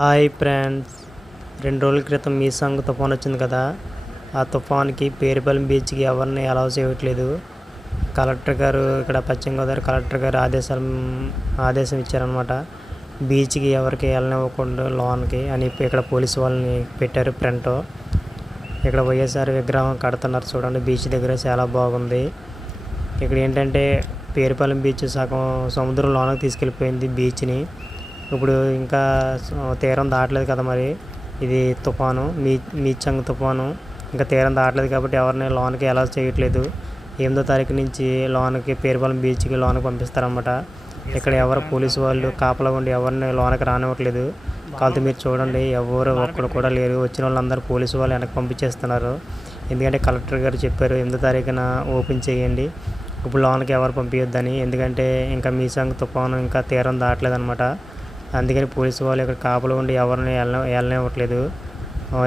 Hi friends. రెండు రోజుల క్రితం మీ సాంగ్ తుఫాన్ వచ్చింది కదా. ఆ తుఫాన్కి పేరుపాలెం బీచ్కి ఎవరిని అలౌ చేయట్లేదు. కలెక్టర్ గారు ఇక్కడ పశ్చిమ గోదావరి కలెక్టర్ గారు ఆదేశాలు ఆదేశం ఇచ్చారనమాట బీచ్కి ఎవరికి వెళ్ళనివ్వకుండా లోన్కి అని ఇక్కడ పోలీసు వాళ్ళని పెట్టారు ఫ్రంట్. ఇక్కడ వైఎస్ఆర్ విగ్రహం కడుతున్నారు చూడండి బీచ్ దగ్గర చాలా బాగుంది. ఇక్కడ ఏంటంటే పేరుపాలెం బీచ్ సగం సముద్రం లోనకి తీసుకెళ్ళిపోయింది బీచ్ని. ఇప్పుడు ఇంకా తీరం దాటలేదు కదా మరి. ఇది తుఫాను మీ మీచంగ్ తుఫాను. ఇంకా తీరం దాటలేదు కాబట్టి ఎవరిని లోనకి అలౌ చేయట్లేదు. ఎనిమిదో తారీఖు నుంచి లోనకి పేరుపాలెం బీచ్కి లోనకి పంపిస్తారన్నమాట. ఇక్కడ ఎవరు పోలీసు వాళ్ళు కాపలా ఉండి ఎవరిని లోనకి రానివ్వట్లేదు. కాకపోతే మీరు చూడండి ఎవరు ఒక్కడు కూడా లేరు. వచ్చిన వాళ్ళందరూ పోలీసు వాళ్ళు వెనక్కి పంపించేస్తున్నారు. ఎందుకంటే కలెక్టర్ గారు చెప్పారు ఎనిమిదో తారీఖున ఓపెన్ చేయండి. ఇప్పుడు లోనకి ఎవరు పంపించొద్దని. ఎందుకంటే ఇంకా మీ సంగ తుఫాను ఇంకా తీరం దాటలేదనమాట అందుకని పోలీసు వాళ్ళు ఇక్కడ కాపలా ఉండి ఎవరిని వెళ్ళ వెళ్ళనివ్వట్లేదు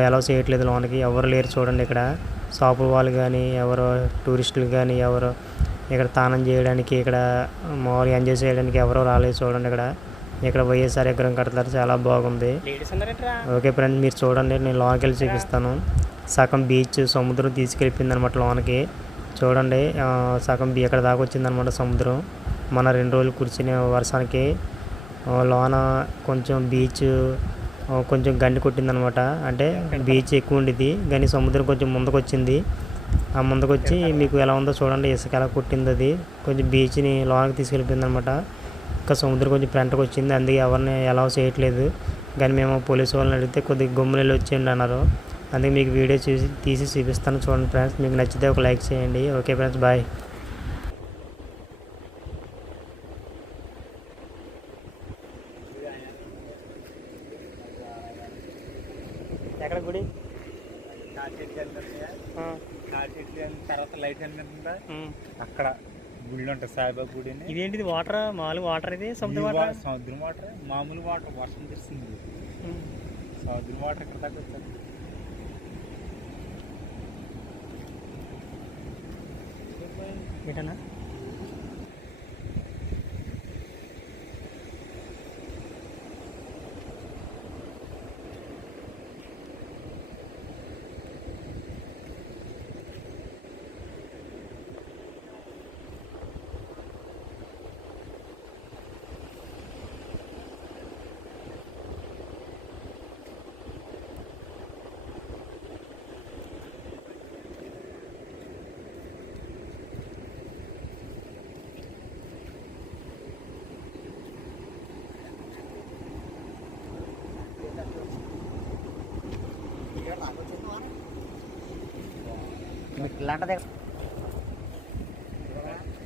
ఎలా చేయట్లేదు లోనకి. ఎవరు లేరు చూడండి ఇక్కడ. షాపుల వాళ్ళు కానీ ఎవరు టూరిస్టులు కానీ ఎవరు ఇక్కడ స్నానం చేయడానికి ఇక్కడ మామూలుగా ఎంజాయ్ చేయడానికి ఎవరో రాలేదు చూడండి ఇక్కడ. ఇక్కడ వైఎస్ఆర్ విగ్రహం కడతారు. చాలా బాగుంది. ఓకే ఫ్రెండ్స్ మీరు చూడండి. నేను లోనకి వెళ్ళి చూపిస్తాను. సగం బీచ్ సముద్రం తీసుకెళ్ళిపోయింది అనమాట లోనకి. చూడండి సగం బీ ఎక్కడ దాకా వచ్చిందనమాట సముద్రం. మన రెండు రోజులు కూర్చునే వర్షానికి లోన కొంచెం బీచ్ కొంచెం గండి కొట్టిందనమాట. అంటే బీచ్ ఎక్కువ ఉండేది కానీ సముద్రం కొంచెం ముందుకొచ్చింది. ఆ ముందుకొచ్చి మీకు ఎలా ఉందో చూడండి ఇసుక ఎలా కొట్టింది అది కొంచెం బీచ్ని లోనకి తీసుకెళ్ళిపోయింది అనమాట ఇంకా సముద్రం కొంచెం ఫ్రంట్కి వచ్చింది అందుకే ఎవరిని ఎలా చేయట్లేదు. కానీ మేము పోలీసు వాళ్ళని అడిగితే కొద్దిగా గుమ్మలు వచ్చేయండి అన్నారు. అందుకే మీకు వీడియో చూసి తీసి చూపిస్తాను చూడండి ఫ్రెండ్స్. మీకు నచ్చితే ఒక లైక్ చేయండి. ఓకే ఫ్రెండ్స్ బాయ్ ఎక్కడ గుడి తర్వాత లైట్ కనిపిస్తుందా అక్కడ గుళ్ళు ఉంటుంది సాయిబాబా గుడి ఇదేంటిది వాటర్ మామూలు వాటర్ ఇది? సముద్ర వాటర్ సముద్రం వాటర్ మామూలు వాటర్ వర్షం తెస్తుంది సముద్రం వాటర్ ఇక్కడ దాకా వచ్చారు ఏంటన్నా? మీకు ఇలాంటిదే ఎలా చూడగా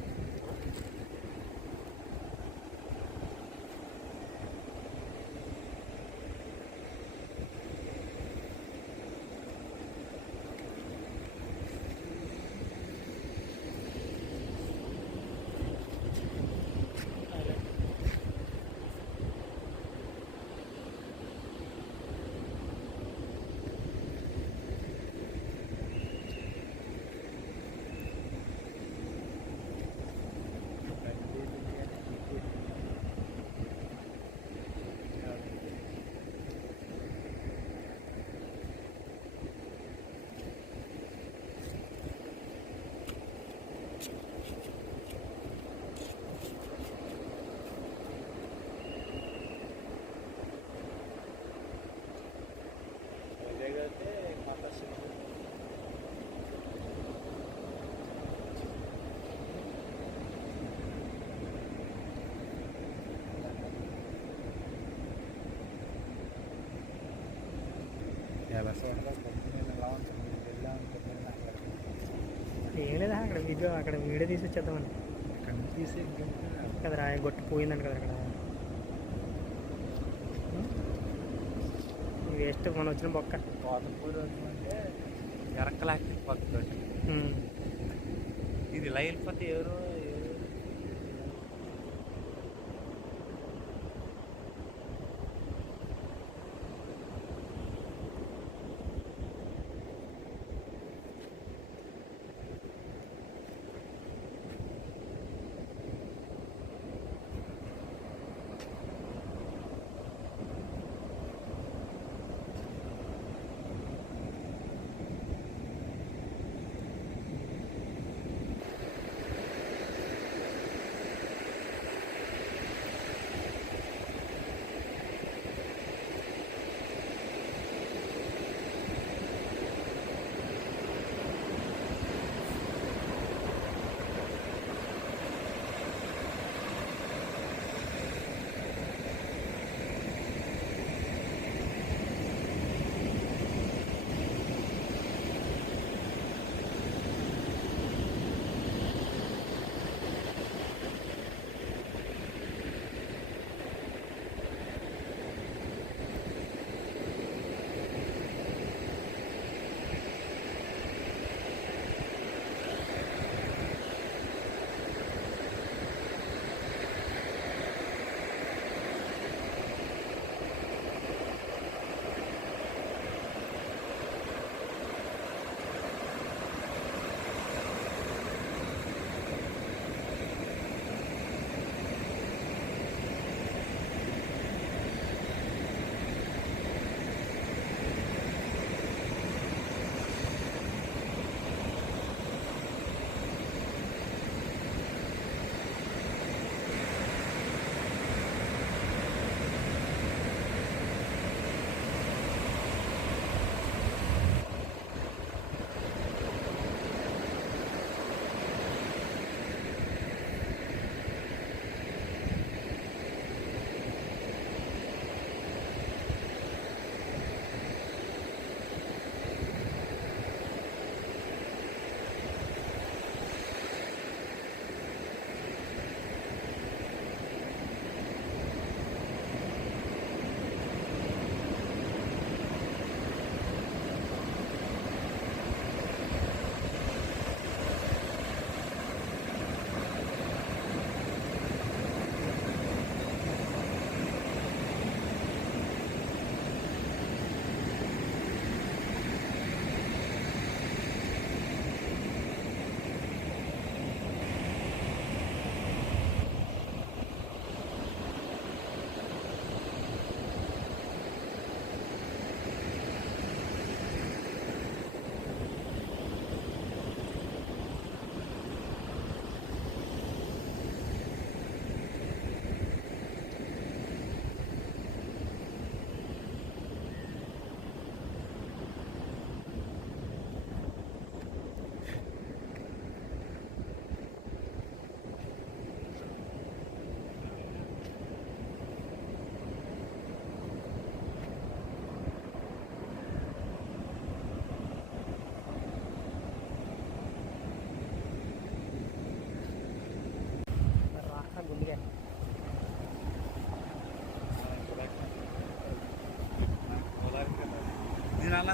నేను ఎలా ఉంటుంది ఎలా ఉంటుంది ఏం లేదా అక్కడ వీడియో అక్కడ వీడియో తీసి వచ్చేద్దామని అక్కడ తీసి కదా రాయ గొట్టు పోయిందంట కదా అక్కడ వేస్ట్ మనం వచ్చిన బొక్క కోతపూడి అంటే ఇది లైన్ పట్టి ఎవరు?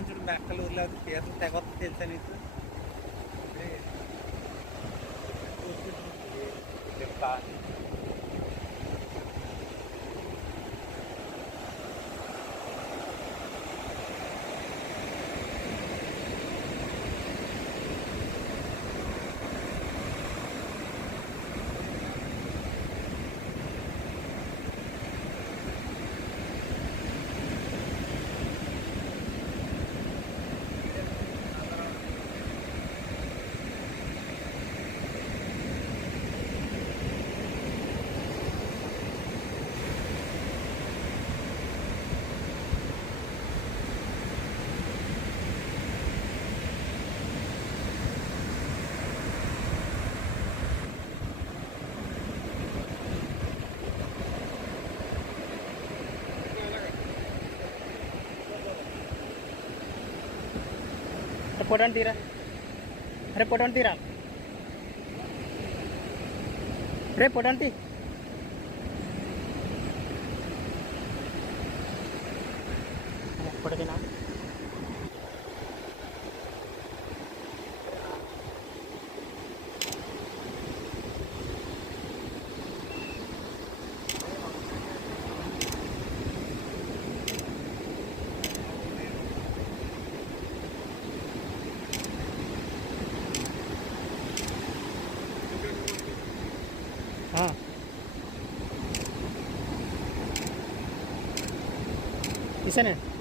చూడు మెక్కలు ఊర్లో పీతలు తెగొత్త తెలుసా నీకు? ఫోటో తీరా అరే ఫోటో తీరా రే ఫోటో తీ છે ને?